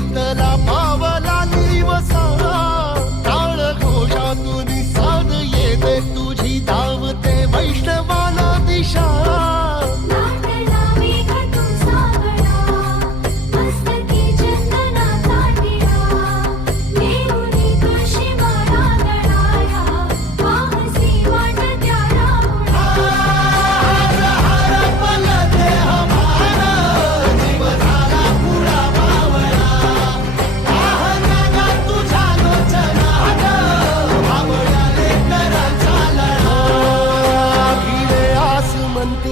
घेतला भाव